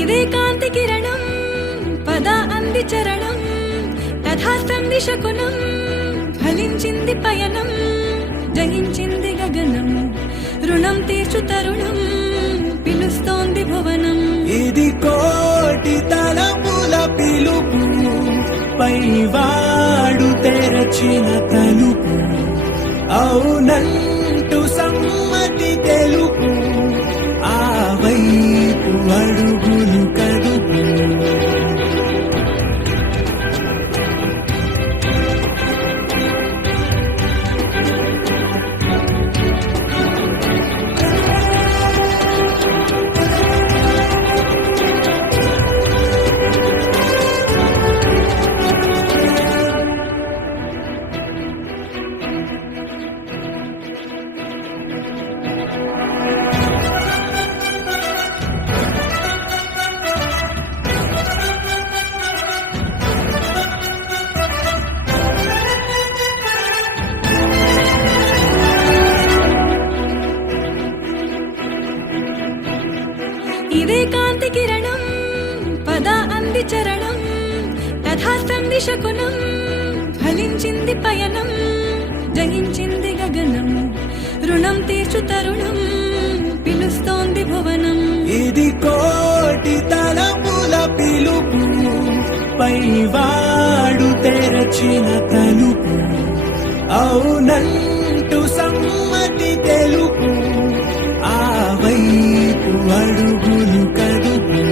ఇదే కాంతి కిరణం పద అంది చరణం తథాస్తం సందిశకుణం ఫలించింది పయనం జయించింది గగనం రుణం తీర్చు తరుణం పిలుస్తోంది భువనం. ఇది కోటి తలపుల పిలుపు పైవాడు తెరచిన తలుపు. అవునల్ ఇదే కాంతి కిరణం పద అంది చరణం తథాస్తంది శకునం ఫలించింది పయనం జగించింది గగనం రుణం తీ కోటి తలపుల పిలుపు పైవాడు తెరచిన తలుపు. అవునంటు సమ్మతి తెలుపు ఆ వైపు అడుగులు కదుపు.